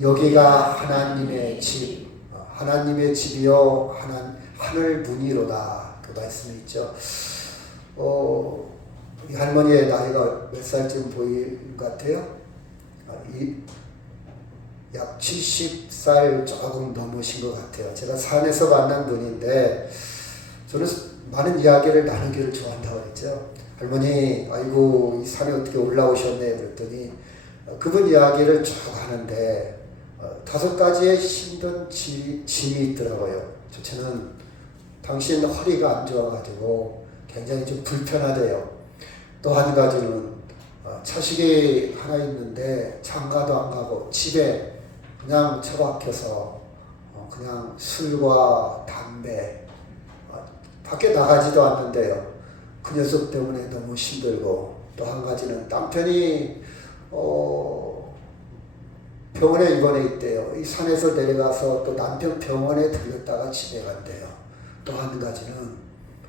여기가 하나님의 집, 하나님의 집이요 하늘 문이로다. 그 말씀이 있죠. 이 할머니의 나이가 몇 살쯤 보일 것 같아요? 약 70살 조금 넘으신 것 같아요. 제가 산에서 만난 분인데 저는 많은 이야기를 나누기를 좋아한다고 했죠. 할머니, 아이고 이 산에 어떻게 올라오셨네 그랬더니 그분 이야기를 쭉 하는데 5가지의 힘든 짐이 있더라고요. 저는 당신 허리가 안 좋아가지고 굉장히 좀 불편하대요. 또 한 가지는 자식이 하나 있는데 장가도 안 가고 집에 그냥 처박혀서 그냥 술과 담배 밖에 나가지도 않는데요. 그 녀석 때문에 너무 힘들고, 또 한 가지는 남편이 병원에 입원해 있대요. 이 산에서 내려가서 또 남편 병원에 들렸다가 집에 간대요. 또 한 가지는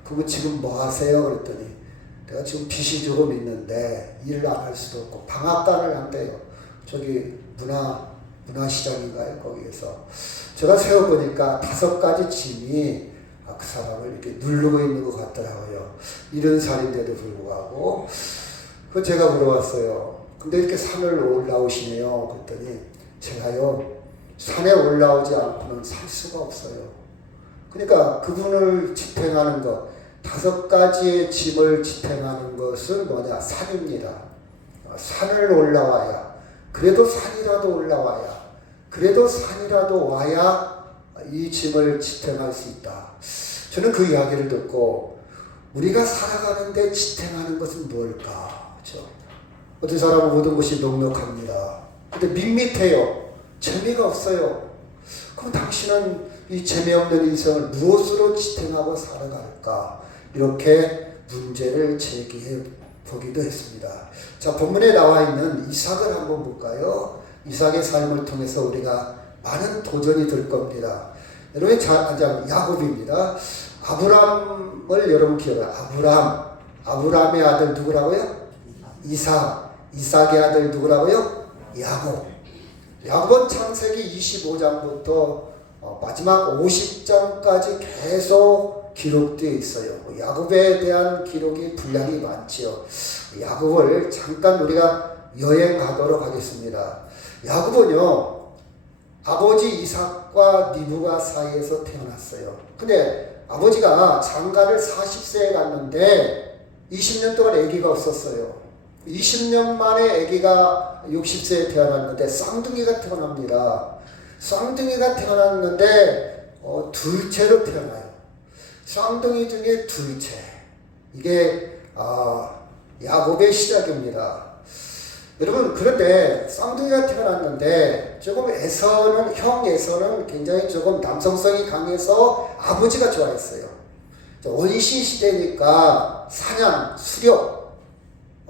그분 지금 뭐 하세요? 그랬더니 내가 지금 빚이 조금 있는데 일을 안 할 수도 없고 방앗간을 한대요. 저기 문화시장인가요? 거기에서 제가 세어보니까 5가지 짐이 그 사람을 이렇게 누르고 있는 것 같더라고요. 70살인데도 불구하고. 그 제가 물어봤어요. 근데 이렇게 산을 올라오시네요. 그랬더니 제가요, 산에 올라오지 않고는 살 수가 없어요. 그러니까 그분을 지탱하는 것, 5가지의 짐을 지탱하는 것은 뭐냐? 산입니다. 산을 올라와야, 그래도 산이라도 올라와야, 그래도 산이라도 와야 이 짐을 지탱할 수 있다. 저는 그 이야기를 듣고 우리가 살아가는데 지탱하는 것은 뭘까? 그렇죠? 어떤 사람은 모든 것이 넉넉합니다. 근데 밋밋해요. 재미가 없어요. 그럼 당신은 이 재미없는 인생을 무엇으로 지탱하고 살아갈까? 이렇게 문제를 제기해 보기도 했습니다. 자, 본문에 나와 있는 이삭을 한번 볼까요? 이삭의 삶을 통해서 우리가 많은 도전이 될 겁니다. 여러분, 야곱입니다. 아브람을 여러분 기억해요. 아브람의 아들 누구라고요? 이삭의 아들 누구라고요? 야곱은 창세기 25장부터 마지막 50장까지 계속 기록되어 있어요. 야곱에 대한 기록이 분량이 많지요. 야곱을 잠깐 우리가 여행하도록 하겠습니다. 야곱은요, 아버지 이삭과 리브가 사이에서 태어났어요. 근데 아버지가 장가를 40세에 갔는데 20년 동안 아기가 없었어요. 20년 만에 아기가 60세에 태어났는데 쌍둥이가 태어납니다. 쌍둥이가 태어났는데 둘째로 태어나요. 쌍둥이 중에 둘째. 이게 야곱의 시작입니다. 여러분, 그런데 쌍둥이가 태어났는데 조금 형 에서는 굉장히 조금 남성성이 강해서 아버지가 좋아했어요. 원시 시대니까 사냥, 수렵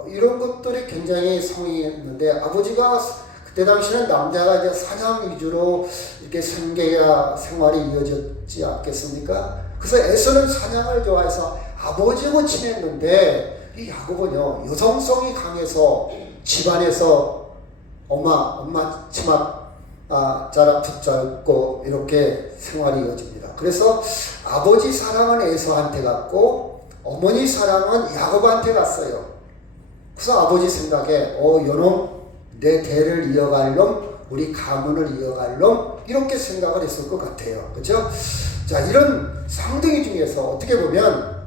이런 것들이 굉장히 성행했는데 아버지가 그때 당시는 남자가 이제 사냥 위주로 이렇게 생활이 이어졌지 않겠습니까? 그래서 에서는 사냥을 좋아해서 아버지하고 지냈는데 이 야곱은요, 여성성이 강해서 집안에서 엄마 치마 자라 붙잡고 이렇게 생활이 이어집니다. 그래서 아버지 사랑은 에서한테 갔고 어머니 사랑은 야곱한테 갔어요. 그래서 아버지 생각에 요놈 내 대를 이어갈 놈, 우리 가문을 이어갈 놈, 이렇게 생각을 했을 것 같아요. 그렇죠? 자, 이런 쌍둥이 중에서 어떻게 보면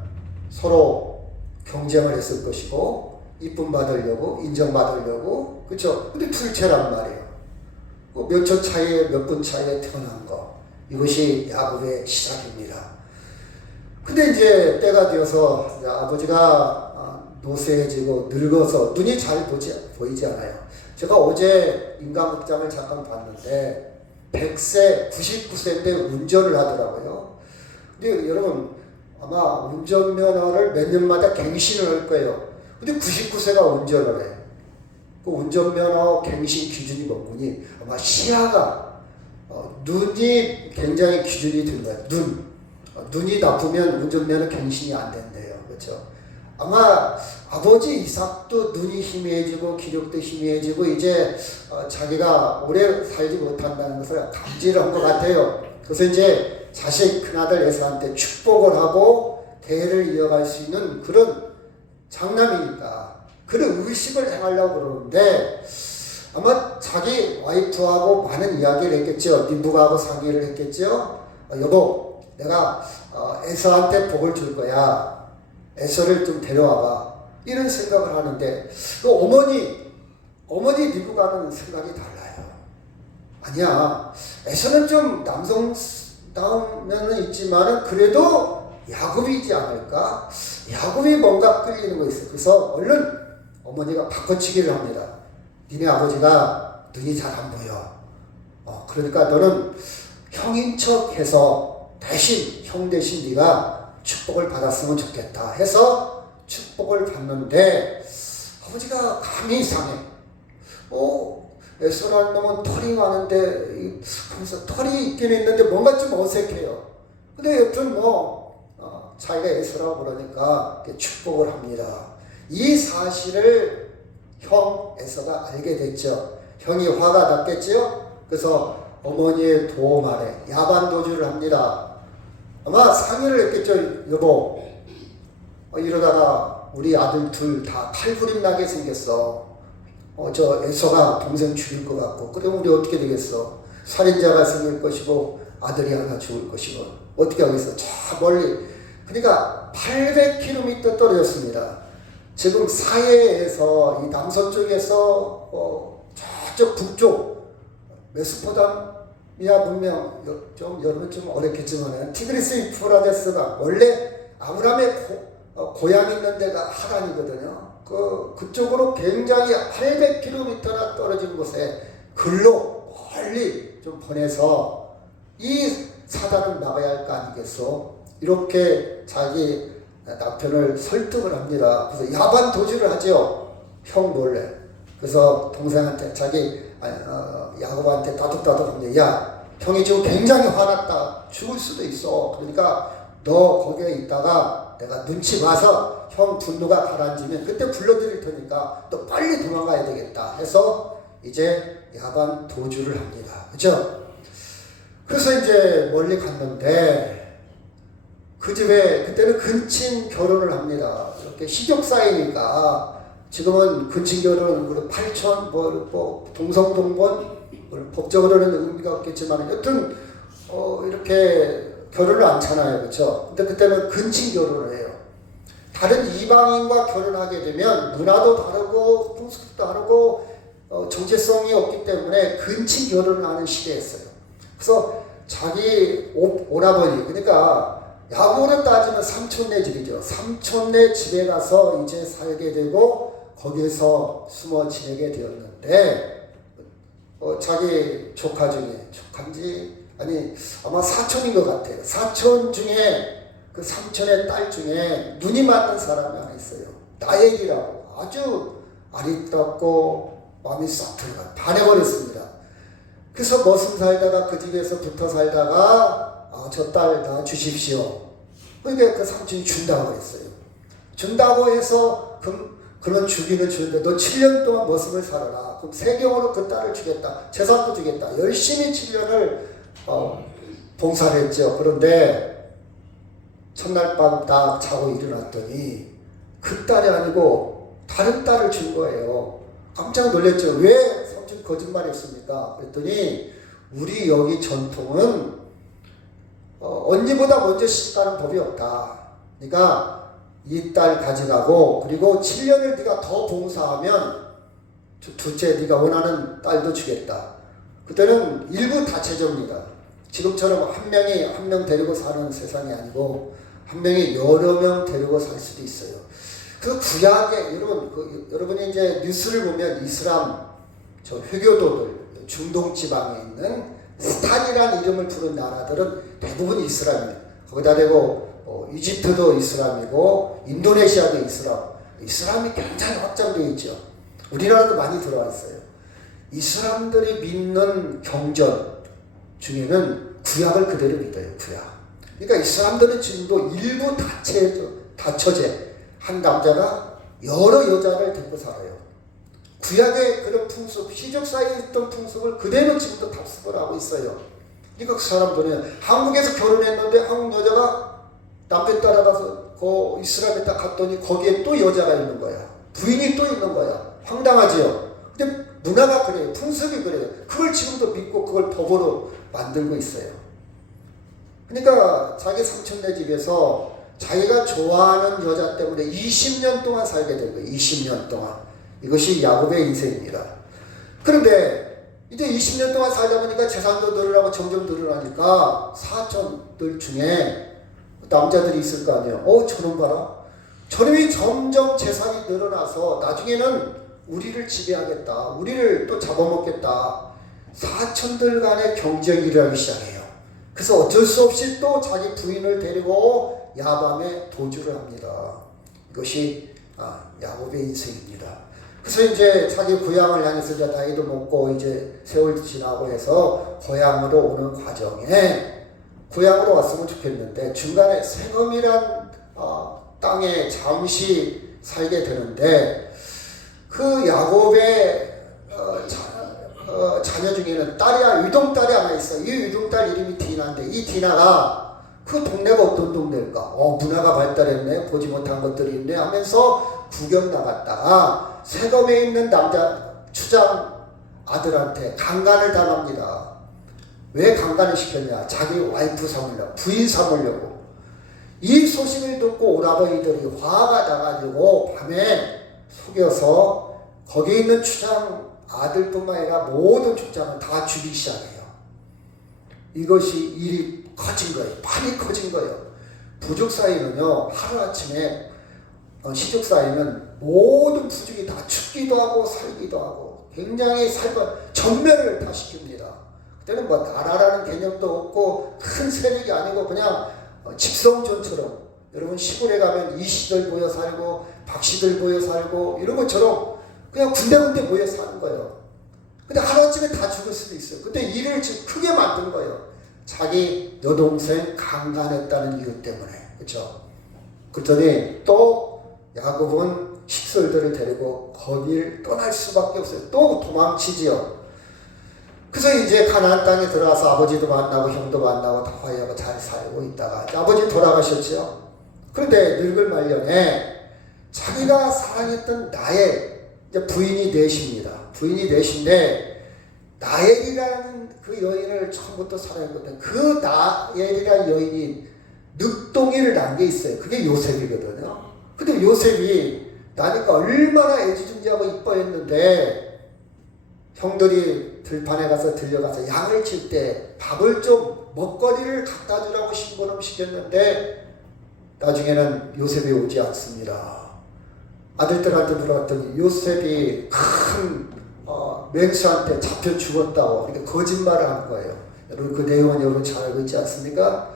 서로 경쟁을 했을 것이고 이쁨 받으려고, 인정받으려고, 그렇죠? 근데 둘째란 말이에요. 몇 초 차이에, 몇 분 차이에 태어난 거, 이것이 야곱의 시작입니다. 근데 이제 때가 되어서 아버지가 노쇠해지고 늙어서 눈이 잘 보이지 않아요. 제가 어제 인간극장을 잠깐 봤는데 100세, 99세인데 운전을 하더라고요. 근데 여러분 아마 운전면허를 몇 년마다 갱신을 할 거예요. 근데 99세가 운전을 해. 그 운전면허 갱신 기준이 뭐니? 아마 시야가 눈이 굉장히 기준이 된 거예요. 눈이 나쁘면 운전면허 갱신이 안 된대요. 그렇죠? 아마 아버지 이삭도 눈이 희미해지고 기력도 희미해지고 이제 자기가 오래 살지 못한다는 것을 감지를 한 것 같아요. 그래서 이제 자식 큰아들 에서한테 축복을 하고 대를 이어갈 수 있는 그런 장남이니까 그런 의식을 행하려고 그러는데 아마 자기 와이프하고 많은 이야기를 했겠죠. 님부가하고 상의를 했겠죠. 여보, 내가 에서한테 복을 줄 거야. 에서를 좀 데려와봐. 이런 생각을 하는데 어머니 리브가는 생각이 달라요. 아니야. 에서는 좀 남성다운 면은 있지만은 그래도 야곱이지 않을까? 야곱이 뭔가 끌리는 거 있어요. 그래서 얼른 어머니가 바꿔치기를 합니다. 니네 아버지가 눈이 잘 안 보여. 그러니까 너는 형인 척 해서 형 대신 네가 축복을 받았으면 좋겠다 해서 축복을 받는데 아버지가 감이 이상해. 에서라는 놈은 털이 많은데 하면서 털이 있긴 있는데 뭔가 좀 어색해요. 근데 여튼 자기가 에서라고 그러니까 축복을 합니다. 이 사실을 형 에서가 알게 됐죠. 형이 화가 났겠죠. 그래서 어머니의 도움 아래 야반도주를 합니다. 아마 상의를 했겠죠. 여보, 이러다가 우리 아들 둘 다 칼부림 나게 생겼어. 저 에서가 동생 죽일 것 같고, 그럼 우리 어떻게 되겠어? 살인자가 생길 것이고 아들이 하나 죽을 것이고 어떻게 하겠어? 저 멀리. 그러니까 800km 떨어졌습니다. 지금 사해에서 이 남서쪽에서 저쪽 북쪽 메소포타미아 문명, 여러분 좀 어렵겠지만 티그리스 유프라데스가 원래 아브라함의 고향 있는 데가 하란이거든요. 그쪽으로 굉장히 800km나 떨어진 곳에 글로 멀리 좀 보내서 이 사단을 막아야 할 거 아니겠어? 이렇게 자기 남편을 설득을 합니다. 그래서 야반 도주를 하죠. 형 몰래. 그래서 동생한테 야곱한테 따독따독 합니다. 야, 형이 지금 굉장히 화났다. 죽을 수도 있어. 그러니까 너 거기에 있다가 내가 눈치 봐서 형 분노가 가라앉으면 그때 불러드릴 테니까 너 빨리 도망가야 되겠다 해서 이제 야반 도주를 합니다. 그렇죠? 그래서 이제 멀리 갔는데 그 집에 그때는 근친 결혼을 합니다. 이렇게 시족 사이니까 지금은 근친 결혼, 8천, 동성동본, 법적으로는 의미가 없겠지만 여튼 이렇게 결혼을 않잖아요, 그렇죠? 근데 그때는 근친 결혼을 해요. 다른 이방인과 결혼하게 되면 문화도 다르고 풍습도 다르고 정체성이 없기 때문에 근친 결혼을 하는 시대였어요. 그래서 자기 오라버니, 그러니까 야구로 따지면 삼촌네 집이죠. 삼촌네 집에 가서 이제 살게 되고 거기에서 숨어 지내게 되었는데 자기 조카 중에 아마 사촌인 것 같아요. 사촌 중에 그 삼촌의 딸 중에 눈이 맞는 사람이 하나 있어요. 나엘이라고 아주 아리따고 마음이 싹 들어가 반해버렸습니다. 그래서 머슴 살다가 그 집에서 붙어 살다가 저 딸 나 주십시오. 그러니까 그 삼촌이 준다고 했어요. 준다고 해서 그런 주기는 주는데 너 7년 동안 머슴을 살아라. 그럼 세경으로 그 딸을 주겠다. 재산도 주겠다. 열심히 7년을 봉사를 했죠. 그런데 첫날 밤 딱 자고 일어났더니 그 딸이 아니고 다른 딸을 준 거예요. 깜짝 놀랐죠. 왜 삼촌이 거짓말했습니까? 그랬더니 우리 여기 전통은 언니보다 먼저 시집가는 법이 없다. 그러니까 이 딸 가져가고 그리고 7년을 네가 더 봉사하면 둘째 네가 원하는 딸도 주겠다. 그때는 일부 다체제입니다. 지금처럼 한 명이 한 명 데리고 사는 세상이 아니고 한 명이 여러 명 데리고 살 수도 있어요. 그 구약에 여러분이 이제 뉴스를 보면 이슬람 저 회교도들 중동 지방에 있는 스탄이라는 이름을 부른 나라들은 대부분 이슬람이에요. 거기다 대고 이집트도 이슬람이고 인도네시아도 이슬람이 굉장히 확장되어 있죠. 우리나라도 많이 들어와 있어요. 이슬람들이 믿는 경전 중에는 구약을 그대로 믿어요. 구약. 그러니까 이슬람들은 지금도 일부 다처제 한 남자가 여러 여자를 데리고 살아요. 구약의 그런 풍습, 시족 사이에 있던 풍습을 그대로 지금도 답습을 하고 있어요. 그러니까 그 사람들은 한국에서 결혼했는데 한국 여자가 남편 따라가서 그 이스라엘에 딱 갔더니 거기에 또 여자가 있는 거야. 부인이 또 있는 거야. 황당하지요. 근데 문화가 그래요. 풍습이 그래요. 그걸 지금도 믿고 그걸 법으로 만들고 있어요. 그러니까 자기 삼촌네 집에서 자기가 좋아하는 여자 때문에 20년 동안 살게 된 거예요. 20년 동안. 이것이 야곱의 인생입니다. 그런데 이제 20년 동안 살다 보니까 재산도 늘어나고 점점 늘어나니까 사촌들 중에 남자들이 있을 거 아니에요. 저놈 봐라. 저놈이 점점 재산이 늘어나서 나중에는 우리를 지배하겠다. 우리를 또 잡아먹겠다. 사촌들 간의 경쟁이 일어나기 시작해요. 그래서 어쩔 수 없이 또 자기 부인을 데리고 야밤에 도주를 합니다. 이것이 야곱의 인생입니다. 그래서 이제 자기 고향을 향해서 이제 나이도 먹고 이제 세월도 지나고 해서 고향으로 오는 과정에 고향으로 왔으면 좋겠는데 중간에 세검이란 땅에 잠시 살게 되는데 그 야곱의 자녀 중에는 유동딸이 하나 있어요. 이 유동딸 이름이 디나인데 이 디나가 그 동네가 어떤 동네일까? 문화가 발달했네. 보지 못한 것들이 있네 하면서 구경 나갔다가 세검에 있는 남자 추장 아들한테 강간을 당합니다. 왜 강간을 시켰냐? 자기 와이프 삼으려고, 부인 삼으려고. 이 소식을 듣고 오라버니들이 화가 나가지고 밤에 속여서 거기 있는 추장 아들뿐만 아니라 모든 족장을 다 죽이기 시작해요. 이것이 일이 커진 거예요. 판이 커진 거예요. 부족 사이는요, 하루아침에 시족 사이는 모든 부족이 다 죽기도 하고 살기도 하고 굉장히 전멸을 다 시킵니다. 그때는 뭐 나라라는 개념도 없고 큰 세력이 아니고 그냥 집성촌처럼 여러분 시골에 가면 이씨들 모여 살고 박씨들 모여 살고 이런 것처럼 그냥 군데군데 모여 사는 거예요. 근데 하루아침에 다 죽을 수도 있어요. 근데 일을 지금 크게 만든 거예요. 자기 여동생 강간했다는 이유 때문에. 그렇죠? 그랬더니 또 야곱은 식솔들을 데리고 거길 떠날 수밖에 없어요. 또 도망치지요. 그래서 이제 가나안 땅에 들어가서 아버지도 만나고 형도 만나고 다 화해하고 잘 살고 있다가 아버지 돌아가셨죠. 그런데 늙을 말년에 자기가 사랑했던 나엘, 이제 부인이 넷입니다. 부인이 넷인데 나엘이라는 그 여인을 처음부터 사랑했거든요. 그 나엘이라는 여인이 늑동이를 낳은 게 있어요. 그게 요셉이거든요. 근데 요셉이 나니까 얼마나 애지중지하고 이뻐했는데 형들이 들판에 가서 들려가서 양을 칠 때 밥을 좀 먹거리를 갖다 주라고 심부름 시켰는데 나중에는 요셉이 오지 않습니다. 아들들한테 물어봤더니 요셉이 큰 맹수한테 잡혀 죽었다고 그러니까 거짓말을 한 거예요. 여러분 그 내용은 여러분 잘 알고 있지 않습니까?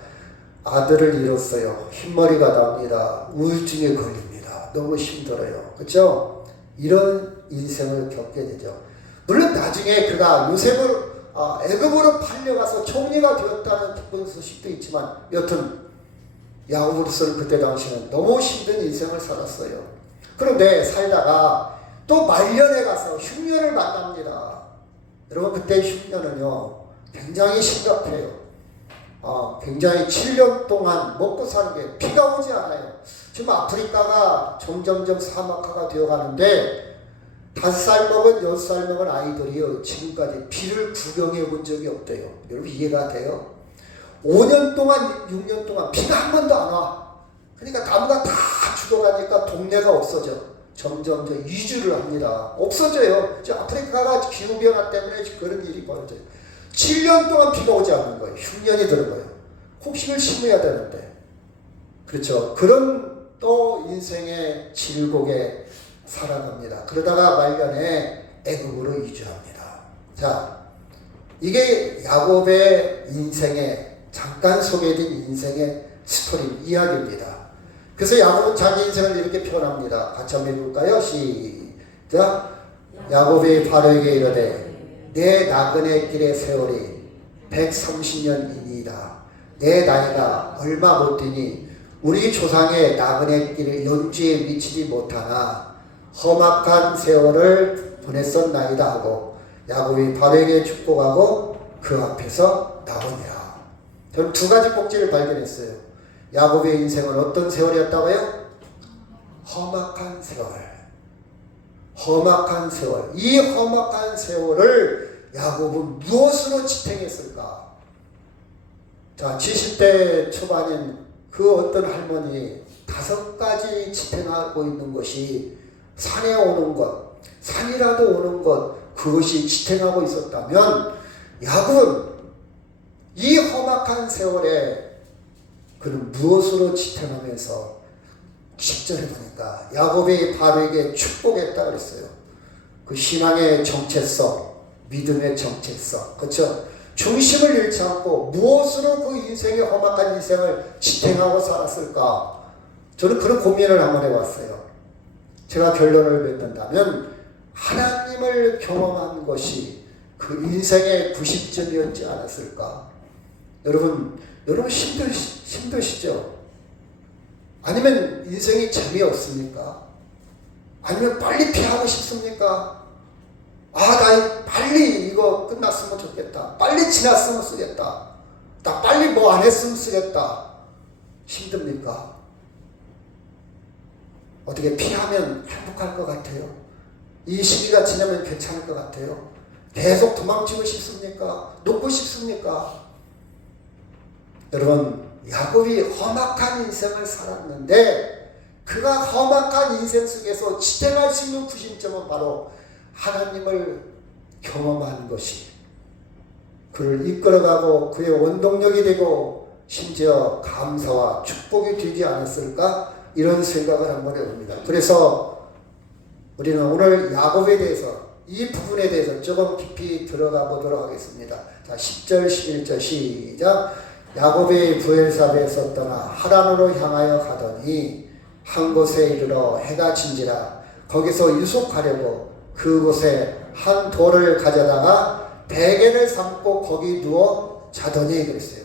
아들을 잃었어요. 흰머리가 납니다. 우울증에 걸립니다. 너무 힘들어요. 그렇죠? 이런 인생을 겪게 되죠. 물론 나중에 그가 요셉을 애굽으로 팔려가서 총리가 되었다는 기쁜 소식도 있지만 여튼 야곱으로서는 그때 당시는 너무 힘든 인생을 살았어요. 그런데 살다가 또 말년에 가서 흉년을 만납니다. 여러분 그때 흉년은요 굉장히 심각해요. 굉장히 7년 동안 먹고 사는 게 비가 오지 않아요. 지금 아프리카가 점점점 사막화가 되어가는데 5살 먹은 6살 먹은 아이들이요 지금까지 비를 구경해 본 적이 없대요. 여러분 이해가 돼요? 5년 동안 6년 동안 비가 한 번도 안 와. 그러니까 나무가 다 죽어가니까 동네가 없어져. 점점 이주를 합니다. 없어져요. 아프리카가 기후변화 때문에 그런 일이 벌어져요. 7년 동안 비가 오지 않는 거예요. 흉년이 들은 거예요. 곡식을 심어야 되는데. 그렇죠. 그런 또 인생의 질곡에 살아갑니다. 그러다가 말년에 애굽으로 이주합니다. 자, 이게 야곱의 인생의 잠깐 소개된 인생의 스토리, 이야기입니다. 그래서 야곱은 자기 인생을 이렇게 표현합니다. 같이 한번 해볼까요? 시작. 야곱이 바로에게 이르되 내 나그네 길의 세월이 130년이니이다. 내 나이가 얼마 못 되니 우리 조상의 나그네 길을 연주에 미치지 못하나 험악한 세월을 보냈었나이다 하고 야곱이 바로에게 축복하고 그 앞에서 나오니라. 저는 두 가지 꼭지를 발견했어요. 야곱의 인생은 어떤 세월이었다고요? 험악한 세월. 험악한 세월. 이 험악한 세월을 야곱은 무엇으로 지탱했을까? 자, 70대 초반인 그 어떤 할머니 5가지 지탱하고 있는 것이 산에 오는 것, 산이라도 오는 것, 그것이 지탱하고 있었다면 야곱은 이 험악한 세월에 그는 무엇으로 지탱하면서 10절에 보니까 야곱이 바로에게 축복했다 그랬어요. 그 신앙의 정체성, 믿음의 정체성, 그렇죠? 중심을 잃지 않고 무엇으로 그 인생의 험악한 인생을 지탱하고 살았을까? 저는 그런 고민을 한번 해봤어요. 제가 결론을 맺는다면 하나님을 경험한 것이 그 인생의 90점이었지 않았을까? 여러분 힘드시죠? 아니면 인생이 재미없습니까? 아니면 빨리 피하고 싶습니까? 나 빨리 이거 끝났으면 좋겠다. 빨리 지났으면 쓰겠다. 나 빨리 뭐 안 했으면 쓰겠다. 힘듭니까? 어떻게 피하면 행복할 것 같아요? 이 시기가 지나면 괜찮을 것 같아요? 계속 도망치고 싶습니까? 눕고 싶습니까? 여러분, 야곱이 험악한 인생을 살았는데 그가 험악한 인생 속에서 지탱할 수 있는 구심점은 바로 하나님을 경험한 것이 그를 이끌어가고 그의 원동력이 되고 심지어 감사와 축복이 되지 않았을까? 이런 생각을 한번 해봅니다. 그래서 우리는 오늘 야곱에 대해서 이 부분에 대해서 조금 깊이 들어가 보도록 하겠습니다. 자, 10절 11절 시작. 야곱이 브엘사베에서 떠나 하란으로 향하여 가더니 한 곳에 이르러 해가 진지라 거기서 유숙하려고 그곳에 한 돌을 가져다가 베개를 삼고 거기 누워 자더니 그랬어요.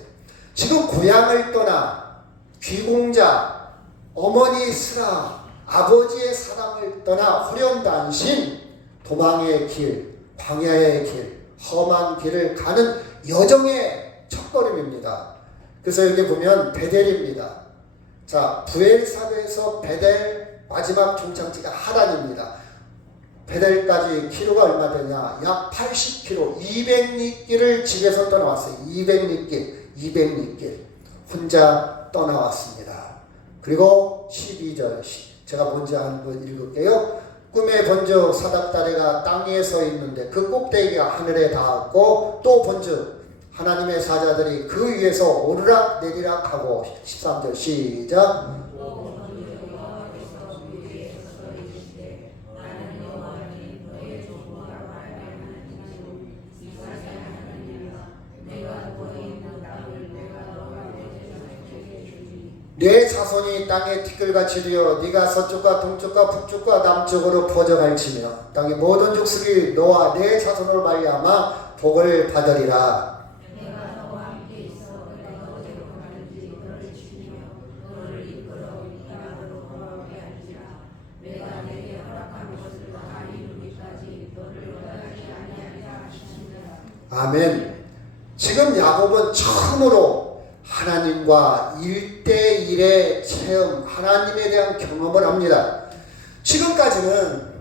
지금 고향을 떠나 귀공자, 어머니 스라, 아버지의 사랑을 떠나 후련단신 도망의 길, 광야의 길, 험한 길을 가는 여정의 첫걸음입니다. 그래서 여기 보면 베델입니다. 자, 브엘사베에서 베델 마지막 종착지가 하란입니다. 베델까지 키로가 얼마 되냐? 약 80km, 200리길을 집에서 떠나왔어요. 200리길 혼자 떠나왔습니다. 그리고 12절 제가 먼저 한번 읽을게요. 꿈에 본즉 사닥다리가 땅 위에 서 있는데 그 꼭대기가 하늘에 닿았고 또 본즉 하나님의 사자들이 그 위에서 오르락 내리락 하고 13절 시작. 내 자손이 땅에 티끌같이 되어 네가 서쪽과 동쪽과 북쪽과 남쪽으로 퍼져갈지며 땅의 모든 족속이 너와 내 자손으로 말미암아 복을 받으리라. 아멘. 지금 야곱은 처음으로 하나님과 1대1의 체험, 하나님에 대한 경험을 합니다. 지금까지는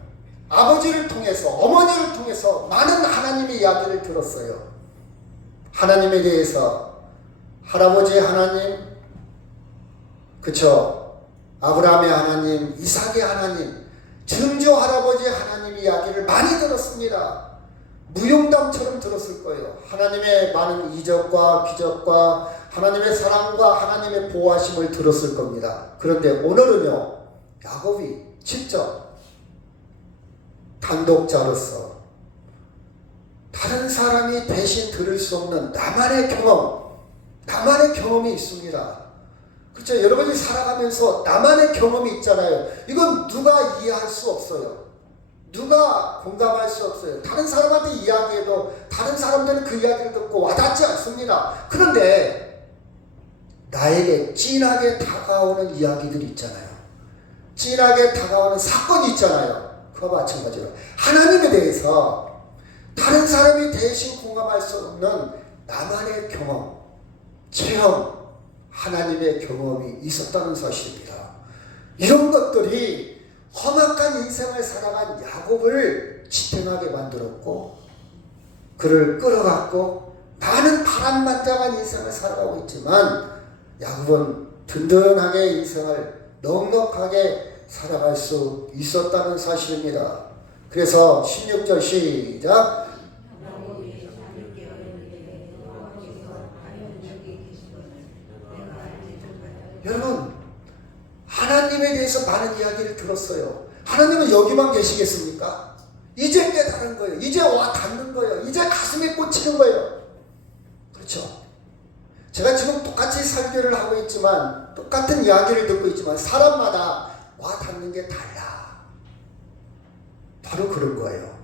아버지를 통해서, 어머니를 통해서 많은 하나님의 이야기를 들었어요. 하나님에 대해서 할아버지의 하나님, 그쵸? 아브라함의 하나님, 이삭의 하나님, 증조 할아버지의 하나님 이야기를 많이 들었습니다. 무용담처럼 들었을 거예요. 하나님의 많은 이적과 기적과 하나님의 사랑과 하나님의 보호하심을 들었을 겁니다. 그런데 오늘은요, 야곱이 직접 단독자로서 다른 사람이 대신 들을 수 없는 나만의 경험이 있습니다. 그렇죠? 여러분이 살아가면서 나만의 경험이 있잖아요. 이건 누가 이해할 수 없어요. 누가 공감할 수 없어요. 다른 사람한테 이야기해도 다른 사람들은 그 이야기를 듣고 와닿지 않습니다. 그런데 나에게 진하게 다가오는 이야기들이 있잖아요. 진하게 다가오는 사건이 있잖아요. 그와 마찬가지로 하나님에 대해서 다른 사람이 대신 공감할 수 없는 나만의 경험, 체험, 하나님의 경험이 있었다는 사실입니다. 이런 것들이 험악한 인생을 살아간 야곱을 지탱하게 만들었고 그를 끌어갔고 많은 바람만장한 인생을 살아가고 있지만 야곱은 든든하게 인생을 넉넉하게 살아갈 수 있었다는 사실입니다. 그래서 16절 시작. 여러분, 하나님에 대해서 많은 이야기를 들었어요. 하나님은 여기만 계시겠습니까? 이제 깨달은 거예요. 이제 와 닿는 거예요. 이제 가슴에 꽂히는 거예요. 그렇죠? 제가 지금 똑같이 설교를 하고 있지만 똑같은 이야기를 듣고 있지만 사람마다 와 닿는 게 달라. 바로 그런 거예요.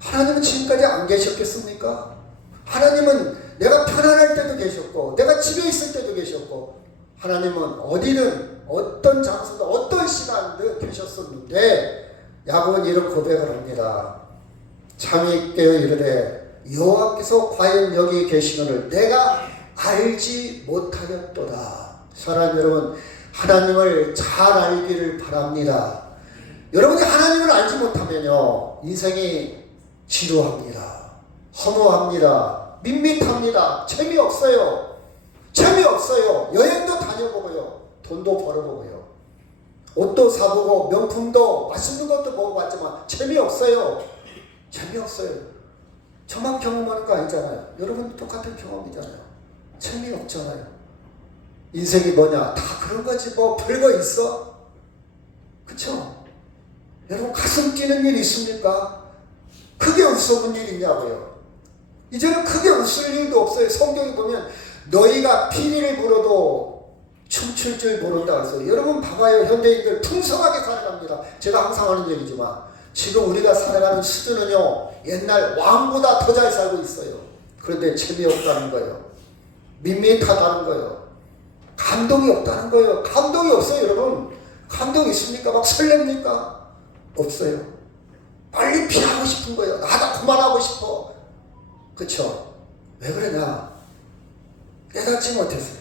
하나님은 지금까지 안 계셨겠습니까? 하나님은 내가 편안할 때도 계셨고 내가 집에 있을 때도 계셨고 하나님은 어디든 어떤 장소든 어떤 시간든 계셨었는데 야곱은 이런 고백을 합니다. 잠이 깨어 이르되 여호와께서 과연 여기 계시노를 내가 알지 못하였도다. 사랑하는 여러분, 하나님을 잘 알기를 바랍니다. 여러분이 하나님을 알지 못하면요 인생이 지루합니다. 허무합니다. 밋밋합니다. 재미없어요. 재미없어요. 여행도 다녀보고요. 돈도 벌어보고요. 옷도 사보고 명품도 맛있는 것도 먹어봤지만 재미없어요. 재미없어요. 저만 경험하는 거 아니잖아요. 여러분 똑같은 경험이잖아요. 재미없잖아요. 인생이 뭐냐? 다 그런 거지 뭐 별거 있어? 그쵸? 여러분 가슴 뛰는 일 있습니까? 크게 웃어본 일 있냐고요? 이제는 크게 웃을 일도 없어요. 성경에 보면 너희가 피리를 불어도 춤출 줄 모른다 그랬어요. 여러분 봐봐요. 현대인들 풍성하게 살아갑니다. 제가 항상 하는 얘기지만 지금 우리가 살아가는 수준은요 옛날 왕보다 더 잘 살고 있어요. 그런데 재미없다는 거예요. 밋밋하다는 거예요. 감동이 없다는 거예요. 감동이 없어요. 여러분 감동이 있습니까? 막 설렙니까? 없어요. 빨리 피하고 싶은 거예요. 나도 그만하고 싶어. 그쵸? 왜 그러냐? 깨닫지 못했어요.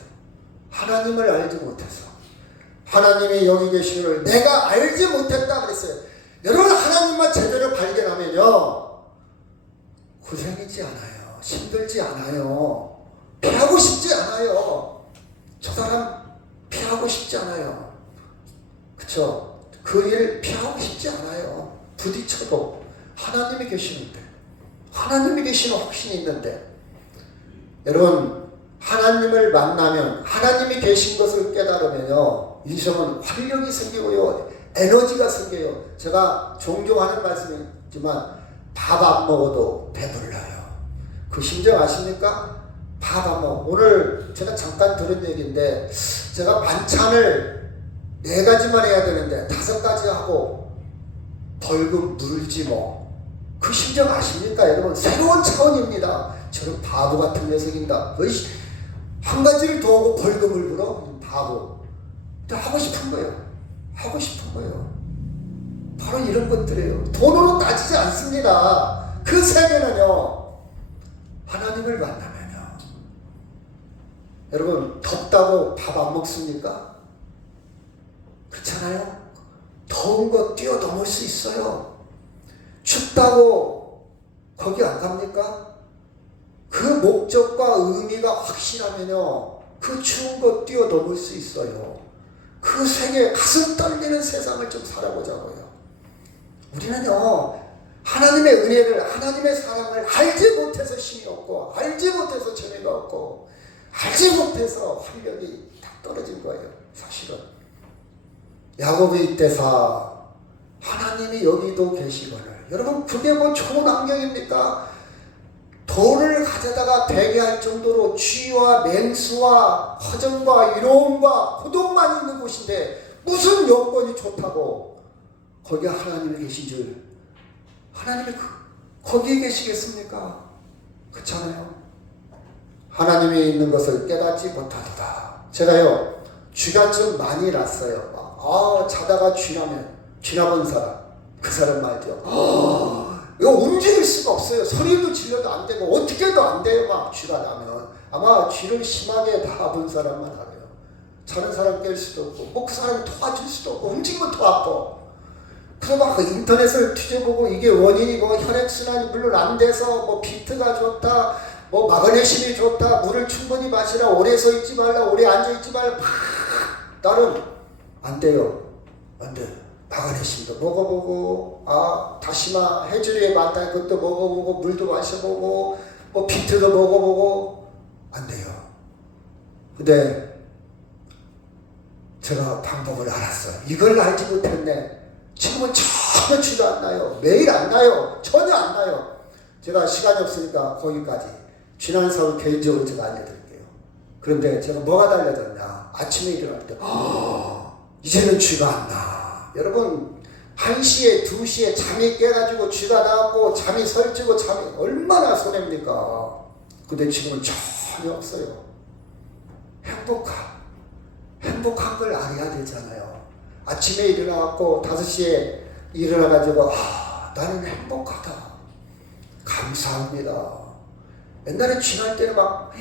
하나님을 알지 못해서. 하나님이 여기 계시를 내가 알지 못했다 그랬어요. 여러분 하나님만 제대로 발견하면요 고생이지 않아요. 힘들지 않아요. 피하고 싶지 않아요. 저 사람 피하고 싶지 않아요. 그쵸? 그 일 피하고 싶지 않아요. 부딪혀도 하나님이 계시는데 하나님이 계시는 확신이 있는데 여러분 하나님을 만나면 하나님이 계신 것을 깨달으면요 인생은 활력이 생기고요 에너지가 생겨요. 제가 종종 하는 말씀이지만 밥 안 먹어도 배불러요. 그 심정 아십니까? 밥 안 먹어. 오늘 제가 잠깐 들은 얘기인데 제가 반찬을 4가지만 해야 되는데 5가지 하고 벌금 물지 뭐. 그 심정 아십니까? 여러분 새로운 차원입니다. 저는 바보 같은 녀석입니다. 한 가지를 더 하고 벌금을 물어? 바보. 근데 하고 싶은 거예요. 하고 싶은 거예요. 바로 이런 것들이에요. 돈으로 따지지 않습니다. 그 세계는요 하나님을 만나면요 여러분 덥다고 밥 안 먹습니까? 그렇잖아요. 더운 거 뛰어넘을 수 있어요. 춥다고 거기 안 갑니까? 그 목적과 의미가 확실하면요 그 추운 거 뛰어넘을 수 있어요. 그 세계 가슴 떨리는 세상을 좀 살아보자고요. 우리는요 하나님의 은혜를 하나님의 사랑을 알지 못해서 힘이 없고 알지 못해서 재미가 없고 알지 못해서 활력이 딱 떨어진 거예요. 사실은 야곱의 이때사 하나님이 여기도 계시거늘 여러분 그게 뭐 좋은 환경입니까? 돈을 가져다가 베게 할 정도로 쥐와 맹수와 허정과 이로움과 고독만 있는 곳인데 무슨 여건이 좋다고 거기에 하나님이 계신 줄 하나님이 거기에 계시겠습니까? 그렇잖아요. 하나님이 있는 것을 깨닫지 못하도다. 제가요, 쥐가 좀 많이 났어요. 자다가 쥐나본 사람, 그 사람 말이죠. 이거 움직일 수가 없어요. 소리도 질러도 안 되고, 어떻게도 안 돼요. 막 쥐가 나면. 아마 쥐를 심하게 나본 사람만 알아요. 자는 사람 깰 수도 없고, 그 사람이 도와줄 수도 없고, 움직이면 더 아파. 그래서 막 인터넷을 뒤져보고, 이게 원인이 혈액순환이 물론 안 돼서, 비트가 좋다, 마그네슘이 좋다, 물을 충분히 마시라, 오래 서 있지 말라, 오래 앉아 있지 말라, 나름 안 돼요. 안 돼요. 마그네슘도 먹어보고, 다시마 해조류에 많다, 그것도 먹어보고, 물도 마셔보고, 비트도 먹어보고, 안 돼요. 근데 제가 방법을 알았어요. 이걸 알지 못했네. 지금은 전혀 쥐가 안 나요. 매일 안 나요. 전혀 안 나요. 제가 시간이 없으니까 거기까지. 쥐난 사을 개인적으로 제가 알려드릴게요. 그런데 제가 뭐가 달라졌냐. 아침에 일어날 때 이제는 쥐가 안 나. 여러분 1시에 2시에 잠이 깨가지고 쥐가 나고 잠이 설치고 잠이 얼마나 손해입니까. 근데 지금은 전혀 없어요. 행복한 걸 알아야 되잖아요. 아침에 일어나고 5시에 일어나가지고 나는 행복하다. 감사합니다. 옛날에 쥐날 때는 막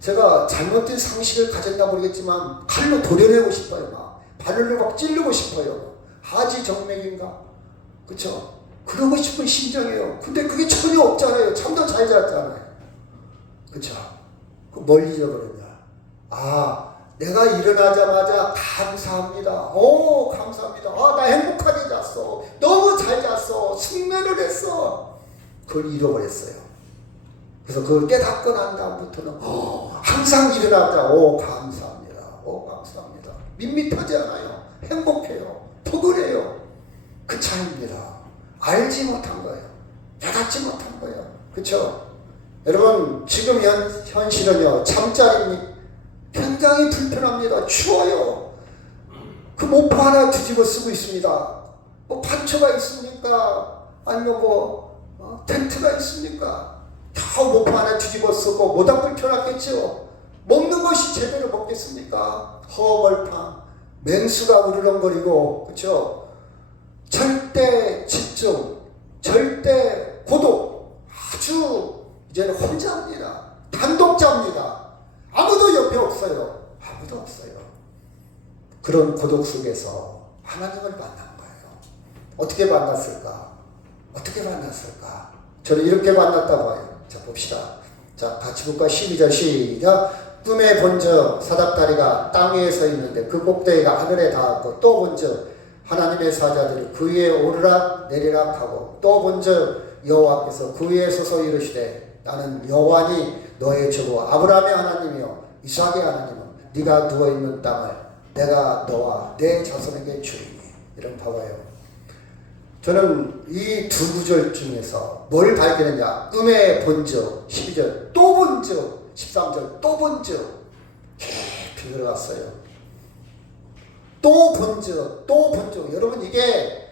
제가 잘못된 상식을 가졌나 모르겠지만 칼로 도려내고 싶어요. 막 바늘로 막 찌르고 싶어요. 하지정맥인가? 그쵸? 그러고 싶은 심정이에요. 근데 그게 전혀 없잖아요. 잠도 잘 잤잖아요. 그쵸? 뭘 잊어버렸냐? 내가 일어나자마자 감사합니다. 감사합니다. 나 행복하게 잤어. 너무 잘 잤어. 숙면을 했어. 그걸 잃어버렸어요. 그래서 그걸 깨닫고 난 다음부터는 항상 일어나자. 감사합니다. 감사합니다. 밋밋하지 않아요. 행복해요. 포근해요. 그 차이입니다. 알지 못한 거예요. 깨닫지 못한 거예요. 그쵸? 여러분 지금 현실은요. 잠자리니 굉장히 불편합니다. 추워요. 그 모포 하나 뒤집어 쓰고 있습니다. 판초가 있습니까? 아니면 텐트가 있습니까? 다 모포 하나 뒤집어 쓰고 뭐다 불편하겠죠. 먹는 것이 제대로 먹겠습니까? 허벌판, 맹수가 우르렁거리고, 그렇죠? 절대 집중, 절대 고독, 아주 이제는 혼자입니다. 단독자입니다. 아무도 옆에 없어요. 아무도 없어요. 그런 고독 속에서 하나님을 만난 거예요. 어떻게 만났을까? 저는 이렇게 만났다고 봐요. 자, 봅시다. 자, 같이 볼까? 12절 시작. 꿈에 본즉 사닥다리가 땅 위에 서 있는데 그 꼭대기가 하늘에 닿았고 또 본즉 하나님의 사자들이 그 위에 오르락 내리락 하고 또 본즉 여호와께서 그 위에 서서 이르시되 나는 여호와니 너의 주고 아브라함의 하나님이요 이삭의 하나님은 네가 누워있는 땅을 내가 너와 내 자손에게 주리니. 이런 봐봐요. 저는 이 두 구절 중에서 뭘 발견했냐. 꿈에 본즉 12절 또 본즉 13절 또 본즉 깊이 들어갔어요. 또 본즉 여러분 이게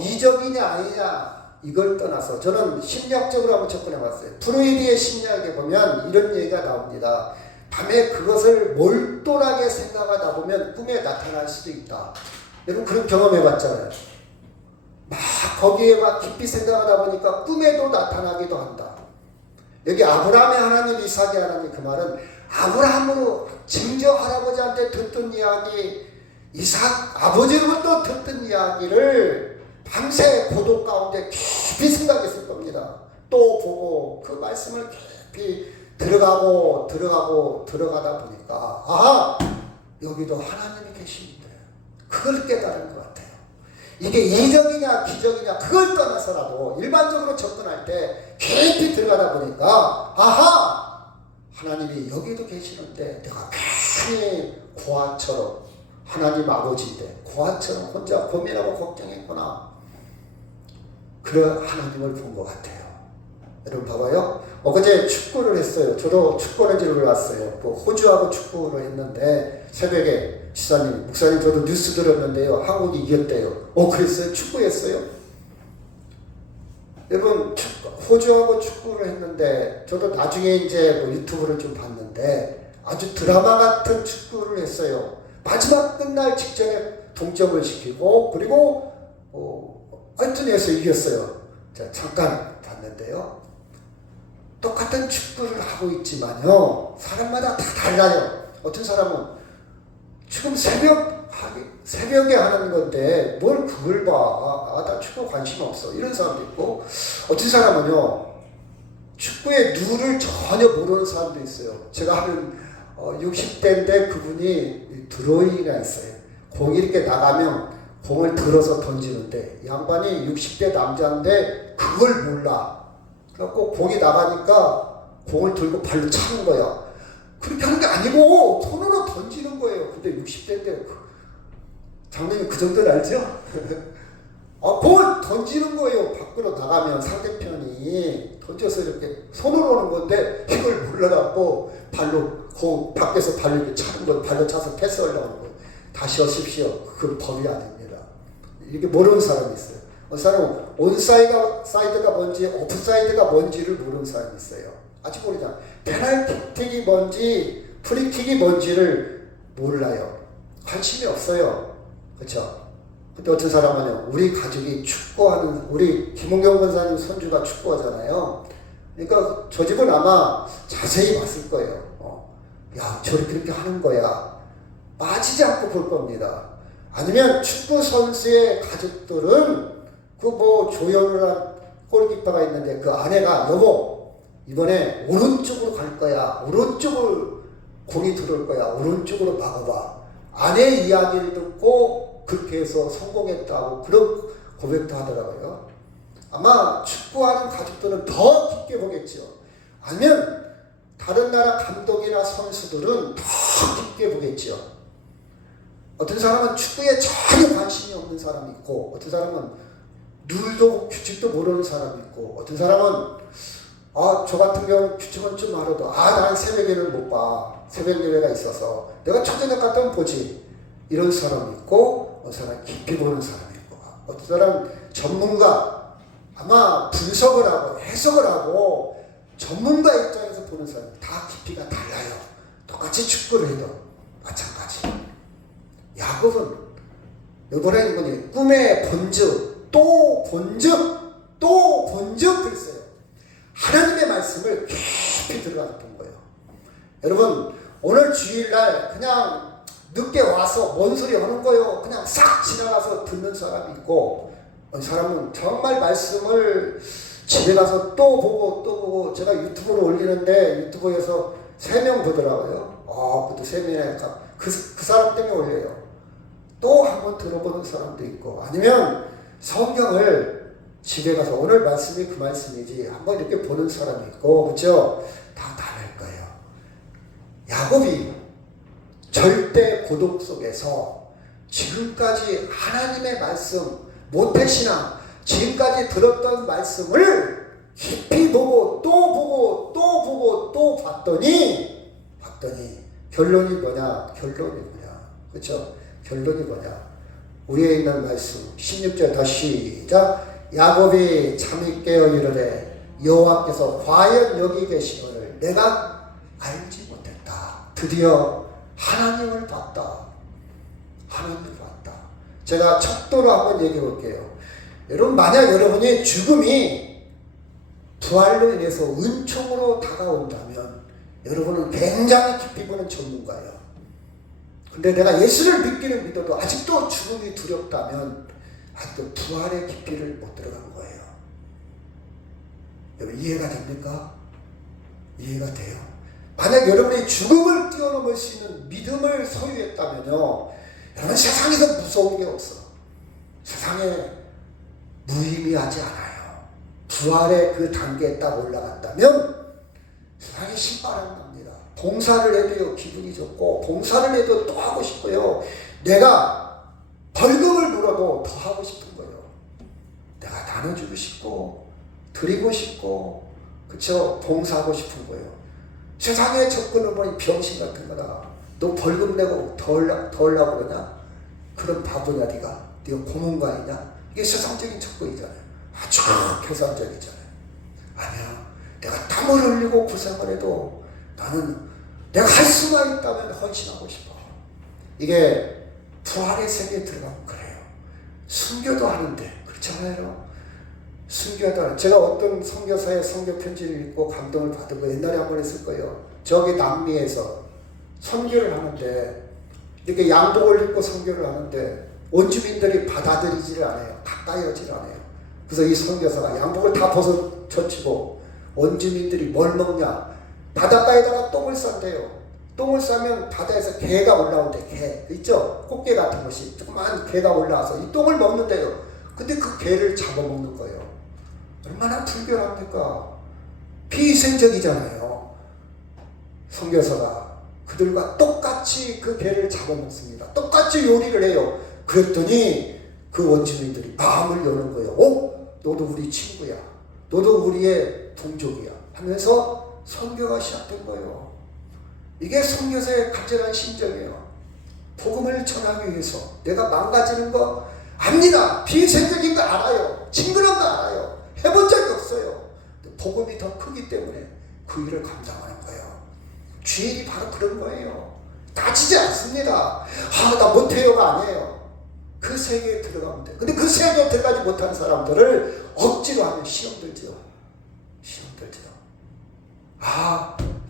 이적이냐 아니냐 이걸 떠나서 저는 심리학적으로 한번 접근해 봤어요. 프로이드의 심리학에 보면 이런 얘기가 나옵니다. 밤에 그것을 몰두하게 생각하다 보면 꿈에 나타날 수도 있다. 여러분 그런 경험해 봤잖아요. 막 거기에 막 깊이 생각하다 보니까 꿈에도 나타나기도 한다. 여기 아브라함의 하나님, 이삭의 하나님, 그 말은 아브라함으로 증조 할아버지한테 듣던 이야기, 이삭 아버지로부터 듣던 이야기를 밤새 고독 가운데 깊이 생각했을 겁니다. 또 보고 그 말씀을 깊이 들어가다 보니까 여기도 하나님이 계십니다. 그걸 깨달은 것 같아요. 이게 이적이냐 기적이냐 그걸 떠나서라도 일반적으로 접근할 때 깊이 들어가다 보니까 하나님이 여기도 계시는데 내가 괜히 고아처럼 하나님 아버지인데 고아처럼 혼자 고민하고 걱정했구나. 그래 하나님을 본 것 같아요. 여러분 봐봐요. 어제 축구를 했어요. 저도 축구하는 줄 몰랐어요. 호주하고 축구를 했는데 새벽에 지사님, 목사님 저도 뉴스 들었는데요. 한국이 이겼대요. 그랬어요? 축구했어요? 여러분 호주하고 축구를 했는데 저도 나중에 이제 유튜브를 좀 봤는데 아주 드라마 같은 축구를 했어요. 마지막 끝날 직전에 동점을 시키고 그리고 알튼에서 이겼어요. 자, 잠깐 봤는데요. 똑같은 축구를 하고 있지만요. 사람마다 다 달라요. 어떤 사람은 지금 새벽에 하는 건데 뭘 그걸 봐. 나 축구 관심 없어. 이런 사람도 있고 어떤 사람은요. 축구의 룰을 전혀 모르는 사람도 있어요. 제가 하는 60대인데 그분이 드로잉이가 있어요. 공이 이렇게 나가면 공을 들어서 던지는데 양반이 60대 남자인데 그걸 몰라. 그래갖고 공이 나가니까 공을 들고 발로 차는 거야. 그렇게 하는 게 아니고 손으로 던지는 거예요. 근데 60대인데 장면이 그 정도는 알죠? 공을 던지는 거예요. 밖으로 나가면 상대편이 던져서 이렇게 손으로 오는 건데 이걸 몰라갖고 발로 밖에서 발로 이렇게 차는 거 발로 차서 패스하려고 하는 거예요. 다시 하십시오. 그건 법이 아닙니다. 이렇게 모르는 사람이 있어요. 어떤 사람은 온사이드가 뭔지 오프사이드가 뭔지를 모르는 사람이 있어요. 아직 모르잖아. 페널티킥이 뭔지 프리킥이 뭔지를 몰라요. 관심이 없어요. 그렇죠? 근데 어떤 사람은요, 우리 가족이 축구하는, 우리 김홍경 권사님 손주가 축구하잖아요. 그러니까 저 집은 아마 자세히 봤을 거예요. 야, 저렇게 그렇게 하는 거야. 빠지지 않고 볼 겁니다. 아니면 축구 선수의 가족들은 조현우란 골키퍼가 있는데 그 아내가 여보, 이번에 오른쪽으로 갈 거야. 오른쪽으로 공이 들어올 거야. 오른쪽으로 막아봐. 아내 이야기를 듣고 그렇게 해서 성공했다고 그런 고백도 하더라고요. 아마 축구하는 가족들은 더 깊게 보겠죠. 아니면 다른 나라 감독이나 선수들은 더 깊게 보겠죠. 어떤 사람은 축구에 전혀 관심이 없는 사람이 있고 어떤 사람은 룰도 규칙도 모르는 사람이 있고 어떤 사람은 저 같은 경우는 규칙은 좀 알아도 나는 새벽에는 못 봐. 새벽 예배가 있어서 내가 초저녁 갔다 오면 보지. 이런 사람이 있고 어떤 사람은 깊이 보는 사람이 있고 어떤 사람은 전문가 아마 분석을 하고 해석을 하고 전문가 입장에서 보는 사람이 다 깊이가 달라요. 똑같이 축구를 해도 마찬가지. 야곱은 이번에 이분이 꿈의 본즉 또 본즉 또 본즉 그랬어요. 하나님의 말씀을 깊이 들어갔던 거예요. 여러분 오늘 주일날 그냥 늦게 와서 뭔 소리 하는 거예요. 그냥 싹 지나가서 듣는 사람이 있고 어떤 사람은 정말 말씀을 집에 가서 또 보고 제가 유튜브로 올리는데 유튜브에서 3명 보더라고요. 그것도 3명이니까 그 사람 때문에 올려요. 또 한번 들어보는 사람도 있고 아니면 성경을 집에 가서 오늘 말씀이 그 말씀이지 한번 이렇게 보는 사람이 있고 그렇죠? 다 다를 거예요. 야곱이 절대 고독 속에서 지금까지 하나님의 말씀 모태신앙 지금까지 들었던 말씀을 깊이 보고 또 보고 또 보고 또 봤더니 결론이 뭐냐? 그렇죠? 결론이 뭐냐? 우리에 있는 말씀 16절 다시 시작. 야곱이 잠이 깨어 이르되 여호와께서 과연 여기 계시거늘 내가 알지 못했다. 드디어 하나님을 봤다. 제가 척도로 한번 얘기해 볼게요. 여러분 만약 여러분의 죽음이 부활로 인해서 은총으로 다가온다면 여러분은 굉장히 깊이 보는 전문가예요. 근데 내가 예수를 믿기는 믿어도 아직도 죽음이 두렵다면 아직도 부활의 깊이를 못 들어간 거예요. 여러분 이해가 됩니까? 이해가 돼요. 만약 여러분이 죽음을 뛰어넘을 수 있는 믿음을 소유했다면요, 여러분 세상에서 무서운 게 없어. 세상에 무의미하지 않아요. 부활의 그 단계에 딱 올라갔다면 세상에 신바람 납니다. 봉사를 해도요 기분이 좋고 봉사를 해도 또 하고 싶고요. 내가 벌금을 물어도 더 하고 싶은 거예요. 내가 나눠주고 싶고 드리고 싶고 그쵸? 봉사하고 싶은 거예요. 세상에 접근을 보니 병신 같은 거다. 너 벌금 내고 더 하려고 그러냐? 그런 바보냐 네가? 네가 고문관이냐? 이게 세상적인 접근이잖아요. 아주 계산적이잖아요. 아니야. 내가 땀을 흘리고 고생을 해도 나는 내가 할 수만 있다면 헌신하고 싶어. 이게 부활의 세계에 들어가면 그래요. 순교도 하는데 그렇잖아요. 순교도 하는. 제가 어떤 선교사의 선교 편지를 읽고 감동을 받은 거 옛날에 한번 했을 거예요. 저기 남미에서 선교를 하는데 이렇게 양복을 입고 선교를 하는데 원주민들이 받아들이지를 않아요. 가까이 오지를 않아요. 그래서 이 선교사가 양복을 다 벗어젖히고 원주민들이 뭘 먹냐? 바닷가에다가 똥을 싼대요. 똥을 싸면 바다에서 개가 올라온대. 개 있죠? 꽃게 같은 것이 조그만 개가 올라와서 이 똥을 먹는데요. 근데 그 개를 잡아먹는 거예요. 얼마나 불결합니까? 비위생적이잖아요. 선교사가 그들과 똑같이 그 개를 잡아먹습니다. 똑같이 요리를 해요. 그랬더니 그 원주민들이 마음을 여는 거예요. 너도 우리 친구야. 너도 우리의 동족이야. 하면서 선교가 시작된 거예요. 이게 선교사의 간절한 심정이에요. 복음을 전하기 위해서 내가 망가지는 거 압니다. 비생적인 거 알아요. 징그러운 거 알아요. 해본 적이 없어요. 복음이 더 크기 때문에 그 일을 감당하는 거예요. 주일이 바로 그런 거예요. 따지지 않습니다. 나 못해요가 아니에요. 그 세계에 들어가면 돼. 근데 그 세계에 들어가지 못한 사람들을 억지로 하면 시험 들죠. 시험 들죠.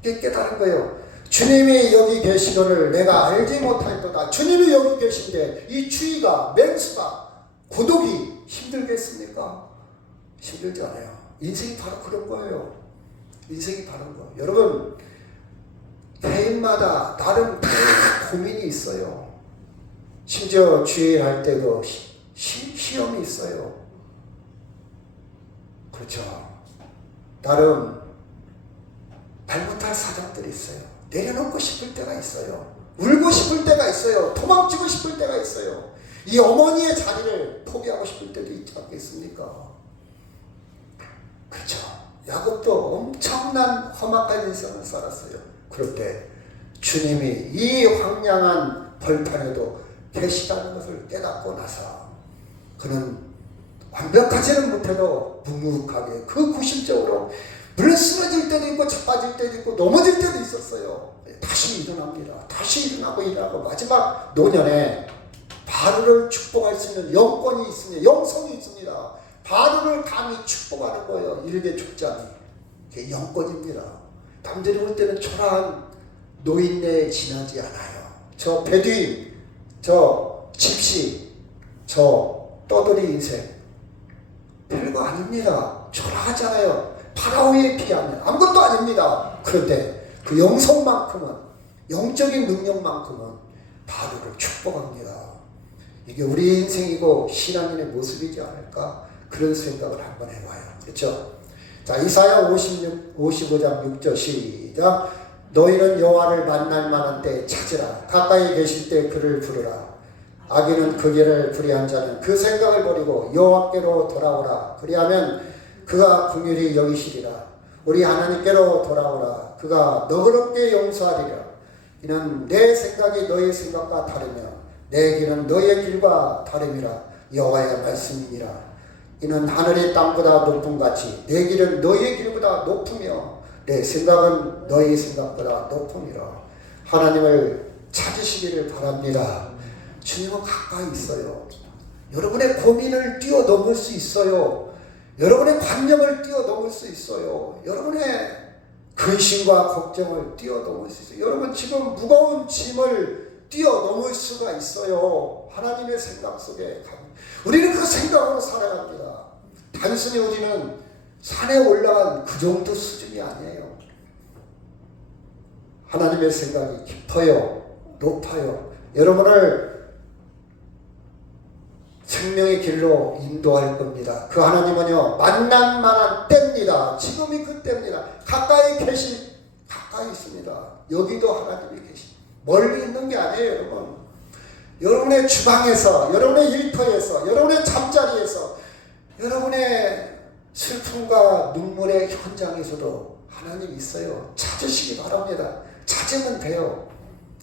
이게 깨달은 거예요. 주님이 여기 계시거를 내가 알지 못하였도다. 주님이 여기 계신데 이 추위가, 맹수가, 고독이 힘들겠습니까? 힘들지 않아요. 인생이 바로 그런 거예요. 인생이 바로 그런 거예요. 여러분, 개인마다 나름 다 고민이 있어요. 심지어 주일할 때도 시험이 있어요. 그렇죠. 나름 말 못할 사정들이 있어요. 내려놓고 싶을 때가 있어요. 울고 싶을 때가 있어요. 도망치고 싶을 때가 있어요. 이 어머니의 자리를 포기하고 싶을 때도 있지 않겠습니까? 그렇죠. 야곱도 엄청난 험악한 인생을 살았어요. 그럴 때 주님이 이 황량한 벌판에도 계시다는 것을 깨닫고 나서 그는 완벽하지는 못해도 묵묵하게 그 구심적으로 물론 쓰러질 때도 있고 자빠질 때도 있고 넘어질 때도 있었어요. 다시 일어납니다. 다시 일어나고 마지막 노년에 바로를 축복할 수 있는 영권이 있습니다. 영성이 있습니다. 바로를 감히 축복하는 거예요. 일개 족장이. 그게 영권입니다. 남들이 볼 때는 초라한 노인네에 지나지 않아요. 저 베두인, 저 집시, 저 떠돌이 인생 별거 아닙니다. 초라하잖아요. 파라오에 비하면 아무것도 아닙니다. 그런데 그 영성만큼은, 영적인 능력만큼은 바로를 축복합니다. 이게 우리 인생이고 신앙인의 모습이지 않을까, 그런 생각을 한번 해봐요. 그렇죠? 자, 이사야 55장 6절 시작. 너희는 여호와를 만날 만한 때 찾으라. 가까이 계실 때 그를 부르라. 악인은 그 길을 불의한 자는 그 생각을 버리고 여호와께로 돌아오라. 그리하면 그가 긍휼히 여기시리라. 우리 하나님께로 돌아오라. 그가 너그럽게 용서하리라. 이는 내 생각이 너의 생각과 다르며 내 길은 너의 길과 다름이라. 여호와의 말씀이니라. 이는 하늘의 땅보다 높음같이 내 길은 너의 길보다 높으며 내 생각은 너의 생각보다 높음이라. 하나님을 찾으시기를 바랍니다. 주님은 가까이 있어요. 여러분의 고민을 뛰어넘을 수 있어요. 여러분의 관념을 뛰어넘을 수 있어요. 여러분의 근심과 걱정을 뛰어넘을 수 있어요. 여러분 지금 무거운 짐을 뛰어넘을 수가 있어요. 하나님의 생각 속에 우리는 그 생각으로 살아갑니다. 단순히 우리는 산에 올라간 그 정도 수준이 아니에요. 하나님의 생각이 깊어요. 높아요. 여러분을 생명의 길로 인도할 겁니다. 그 하나님은요, 만날 만한 때입니다. 지금이 그 때입니다. 가까이 있습니다. 여기도 하나님이 멀리 있는 게 아니에요, 여러분. 여러분의 주방에서, 여러분의 일터에서, 여러분의 잠자리에서, 여러분의 슬픔과 눈물의 현장에서도 하나님이 있어요. 찾으시기 바랍니다. 찾으면 돼요.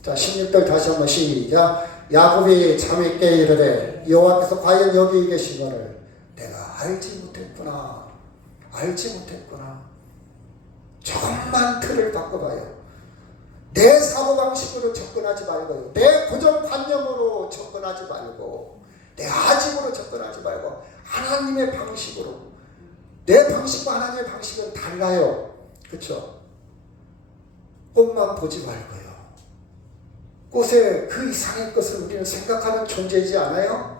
자, 16절 다시 한번 시작. 야곱이 잠있게 이르되 여호와께서 과연 여기 계시거를 내가 알지 못했구나. 알지 못했구나. 조금만 틀을 바꿔봐요. 내 사고방식으로 접근하지 말고요. 내 고정관념으로 접근하지 말고, 내 아집으로 접근하지 말고, 하나님의 방식으로. 내 방식과 하나님의 방식은 달라요. 그렇죠? 꽃만 보지 말고요. 꽃의 그 이상의 것을 우리는 생각하는 존재이지 않아요?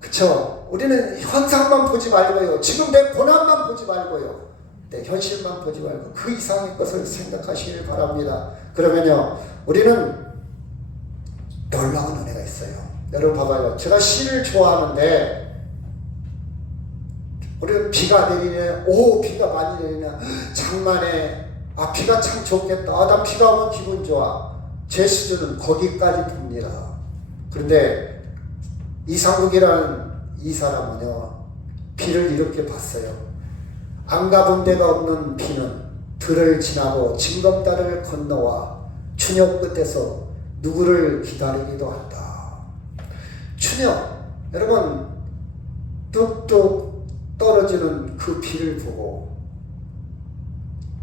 그렇죠? 우리는 현상만 보지 말고요. 지금 내 고난만 보지 말고요. 내 현실만 보지 말고 그 이상의 것을 생각하시길 바랍니다. 그러면요, 우리는 놀라운 은혜가 있어요. 여러분 봐봐요. 제가 시를 좋아하는데, 우리는 비가 내리네, 비가 많이 내리네, 장만에, 비가 참 좋겠다. 난 비가 오면 기분 좋아. 제 수준은 거기까지 봅니다. 그런데 이상국이라는 이 사람은요, 비를 이렇게 봤어요. 안 가본 데가 없는 비는 들을 지나고 징검다리를 건너와 추녀 끝에서 누구를 기다리기도 한다. 추녀, 여러분, 뚝뚝 떨어지는 그 비를 보고,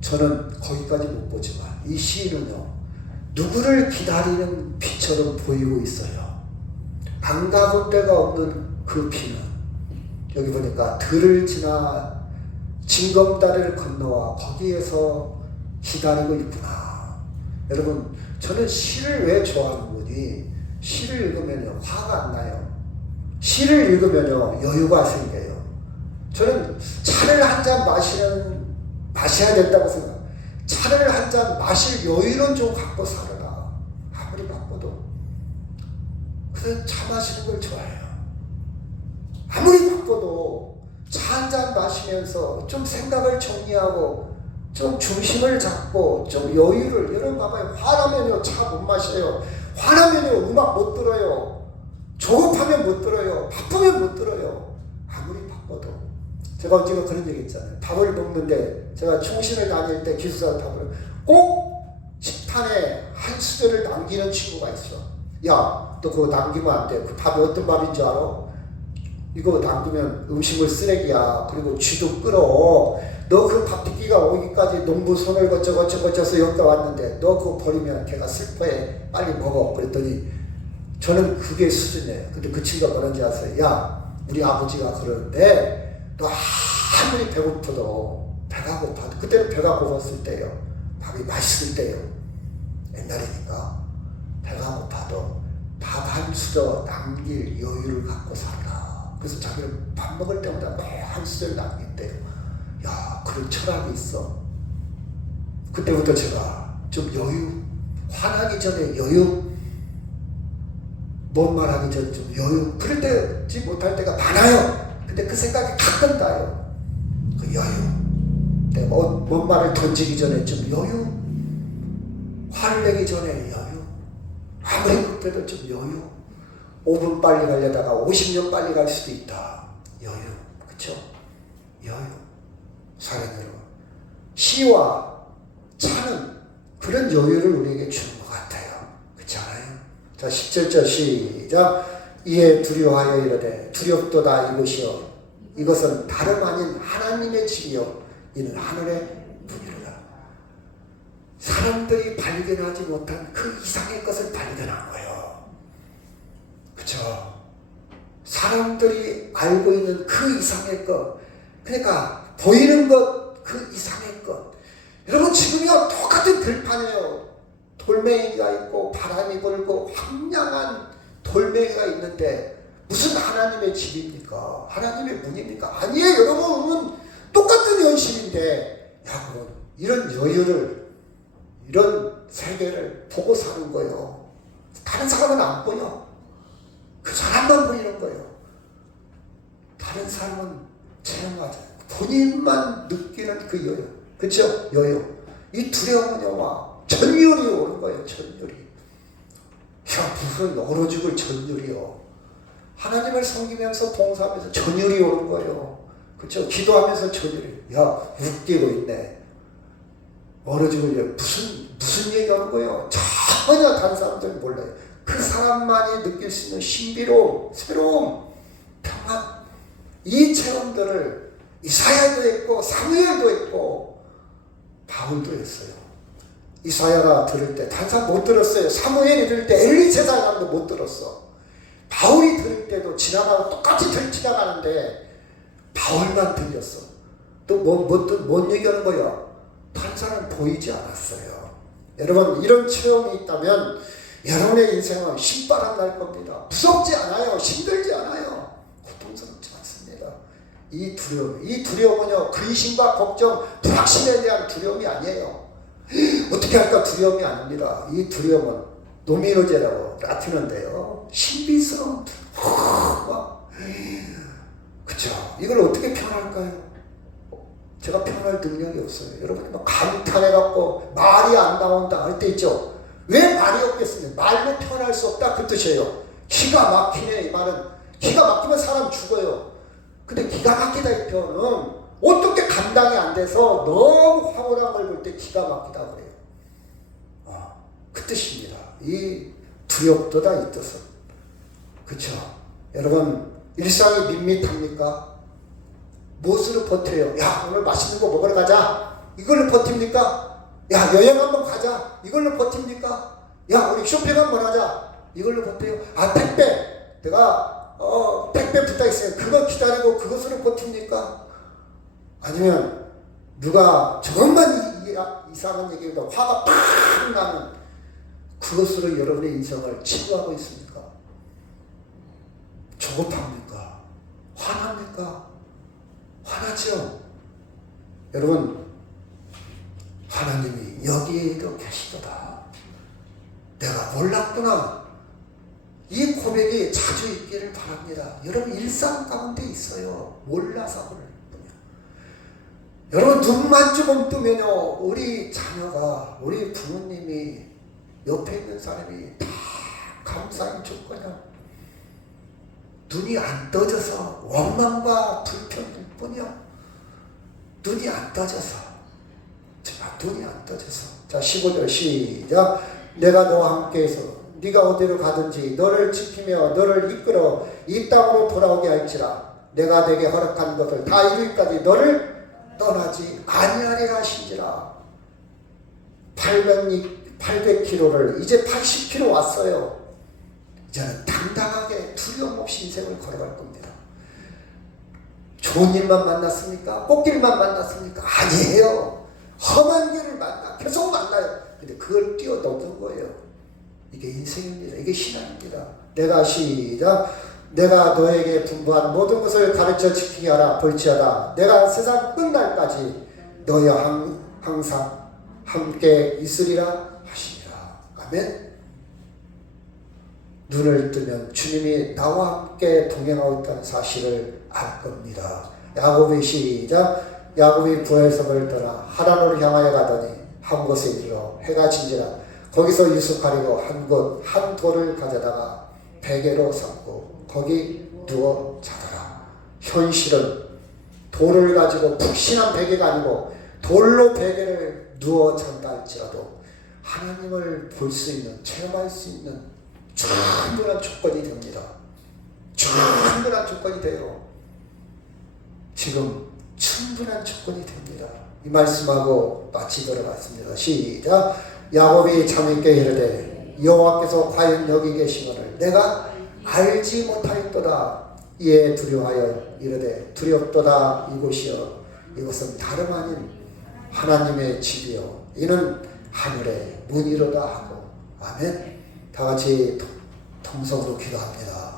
저는 거기까지 못 보지만 이 시인은요, 누구를 기다리는 비처럼 보이고 있어요. 안 가본 데가 없는 그 비는, 여기 보니까 들을 지나 징검다리를 건너와 거기에서 기다리고 있구나. 여러분, 저는 시를 왜 좋아하는지, 시를 읽으면 화가 안 나요. 시를 읽으면 여유가 생겨요. 저는 차를 한 잔 마셔야 된다고 생각해요. 차를 한 잔 마실 여유는 좀 갖고 살아라. 아무리 바빠도. 그래서 차 마시는 걸 좋아해요. 아무리 바빠도 차 한 잔 마시면서 좀 생각을 정리하고 좀 중심을 잡고 좀 여유를. 여러분 봐봐요. 화나면요 차 못 마셔요. 화나면요 음악 못 들어요. 조급하면 못 들어요. 바쁘면 못 들어요. 아무리 바빠도. 제가 언젠가 그런 얘기 있잖아요. 밥을 먹는데, 제가 충신을 다닐 때 기숙사 밥을 꼭 식판에 한 수저를 남기는 친구가 있어. 야, 너 그거 남기면 안 돼. 그 밥이 어떤 밥인 줄 알아? 이거 남기면 음식물 쓰레기야. 그리고 쥐도 끌어. 너 그 밥 빚기가 오기까지 농부 손을 거쳐서 여기다 왔는데 너 그거 버리면 걔가 슬퍼해. 빨리 먹어. 그랬더니 저는 그게 수준이에요. 근데 그 친구가 뭐라는지 아세요? 야, 우리 아버지가 그러는데 너 아무리 배고파도, 배가 고파도, 그때는 배가 고팠을 때요, 밥이 맛있을 때요, 옛날이니까 배가 고파도 밥 한 수저 남길 여유를 갖고 살라. 그래서 자기는 밥 먹을 때마다 매 한 수저를 남긴대요. 야, 그런 철학이 있어. 그때부터 제가 좀 여유, 화나기 전에 여유, 뭔 말하기 전에 좀 여유, 그럴 때지 못할 때가 많아요. 근데 그 생각이 가끔 나요. 그 여유. 내가 뭔 말을 던지기 전에 좀 여유. 화를 내기 전에 여유. 아무리 급해도 좀 여유. 5분 빨리 가려다가 50년 빨리 갈 수도 있다. 여유. 그쵸? 여유. 사랑 여러분. 시와 차는 그런 여유를 우리에게 주는 것 같아요. 그렇지 않아요? 자, 17절 시작. 이에 두려워하여 이르되 두렵도다 이것이요 이것은 다름 아닌 하나님의 집이요 이는 하늘의 분이로다. 사람들이 발견하지 못한 그 이상의 것을 발견한 거예요. 그렇죠? 사람들이 알고 있는 그 이상의 것, 그러니까 보이는 것, 그 이상의 것. 여러분 지금이요 똑같은 들판이에요. 돌멩이가 있고 바람이 불고 황량한 돌멩이가 있는데 무슨 하나님의 집입니까? 하나님의 문입니까? 아니에요. 여러분, 똑같은 현실인데, 야, 그럼 이런 여유를, 이런 세계를 보고 사는 거예요. 다른 사람은 안 보여. 그 사람만 보이는 거예요. 다른 사람은 체험하지. 본인만 느끼는 그 여유. 그렇죠? 여유. 이 두려움은요, 전율이 오는 거예요. 전율이. 야, 무슨 얼어 죽을 전율이요. 하나님을 섬기면서 봉사하면서 전율이 오는 거예요. 그렇죠? 기도하면서 전율이. 야, 웃기고 있네. 얼어 죽을 일. 무슨 얘기하는 거예요? 전혀 다른 사람들은 몰라요. 그 사람만이 느낄 수 있는 신비로움, 새로움, 평안. 이 체험들을 이사야도 했고 사무엘도 했고 바울도 했어요. 이사야가 들을 때 다른 사람 못 들었어요. 사무엘이 들을 때 엘리세상 사람도 못 들었어. 바울이 들을 때도 지나가고 똑같이 지나가는데 바울만 들렸어. 또 뭔 얘기하는 거야? 다른 사람은 보이지 않았어요. 여러분, 이런 체험이 있다면 여러분의 인생은 신바람 날 겁니다. 무섭지 않아요. 힘들지 않아요. 고통스럽지 않습니다. 이 두려움은요, 근심과 걱정, 불확실에 대한 두려움이 아니에요. 어떻게 할까 두려움이 아닙니다. 이 두려움은 노미노제라고 라틴어인데요, 신비스러운 그쵸? 이걸 어떻게 표현할까요? 제가 표현할 능력이 없어요. 여러분이 막 감탄해갖고 말이 안 나온다 할 때 있죠? 왜 말이 없겠습니까? 말로 표현할 수 없다 그 뜻이에요. 기가 막히네 이 말은. 기가 막히면 사람 죽어요. 근데 기가 막히다 이 표현은 어떻게 감당이 안 돼서 너무 황홀한 걸 볼 때 기가 막히다 그래요. 그 뜻입니다. 이 두렵도다 이 뜻은. 그쵸? 여러분, 일상이 밋밋합니까? 무엇으로 버텨요? 야, 오늘 맛있는 거 먹으러 가자. 이걸로 버팁니까? 야, 여행 한번 가자. 이걸로 버팁니까? 야, 우리 쇼핑 한번 하자. 이걸로 버텨요? 아, 택배. 내가 택배 부탁했어요. 그거 기다리고 그것으로 버팁니까? 아니면 누가 조금만 이상한 얘기보다 화가 팍 나면 그것으로 여러분의 인생을 치부하고 있습니까? 조급합니까? 화납니까? 화나죠? 여러분, 하나님이 여기에도 계시도다. 내가 몰랐구나. 이 고백이 자주 있기를 바랍니다. 여러분, 일상 가운데 있어요. 몰라서 그럴 뿐이야. 여러분, 눈만 조금 뜨면요, 우리 자녀가, 우리 부모님이, 옆에 있는 사람이 다 감사히 줬거냐. 눈이 안 떠져서 원망과 불평일 뿐이야. 눈이 안 떠져서. 정말 눈이 안 떠져서. 자, 15절 시작. 내가 너와 함께해서 네가 어디로 가든지 너를 지키며 너를 이끌어 이 땅으로 돌아오게 할지라. 내가 내게 허락한 것을 다 이루기까지 너를 떠나지 아니하리라 하신지라. 800km를 이제 80km 왔어요. 이제는 당당하게 두려움 없이 인생을 걸어갈 겁니다. 좋은 일만 만났습니까? 꽃길만 만났습니까? 아니에요. 험한 길을 계속 만나요. 근데 그걸 뛰어넘는 거예요. 이게 인생입니다. 이게 신앙입니다. 내가 시작. 내가 너에게 분부한 모든 것을 가르쳐 지키게 하라. 볼지어다 내가 세상 끝날까지 너희와 항상 함께 있으리라 하시니라. 아멘. 눈을 뜨면 주님이 나와 함께 동행하고 있다는 사실을 알 겁니다. 야곱이 시작. 야곱이 부엘성을 떠나 하란으로 향하여 가더니 한 곳에 이르러 해가 진지라. 거기서 유숙하려고 한 돌을 가져다가 베개로 삼고 거기 누워 자더라. 현실은 돌을 가지고 푹신한 베개가 아니고 돌로 베개를 누워 잔다 할지라도 하나님을 볼 수 있는, 체험할 수 있는 충분한 조건이 됩니다. 충분한 조건이 돼요. 지금 충분한 조건이 됩니다. 이 말씀하고 마치도록 하겠습니다. 시작. 야곱이 잠있게 이르되 여호와께서 과연 여기 계시거늘 내가 알지 못하였도다. 이에 두려워하여 이르되 두렵도다. 이곳이여 이것은 다름 아닌 하나님의 집이요 이는 하늘의 문이로다 하고. 아멘. 다 같이 통성으로 기도합니다.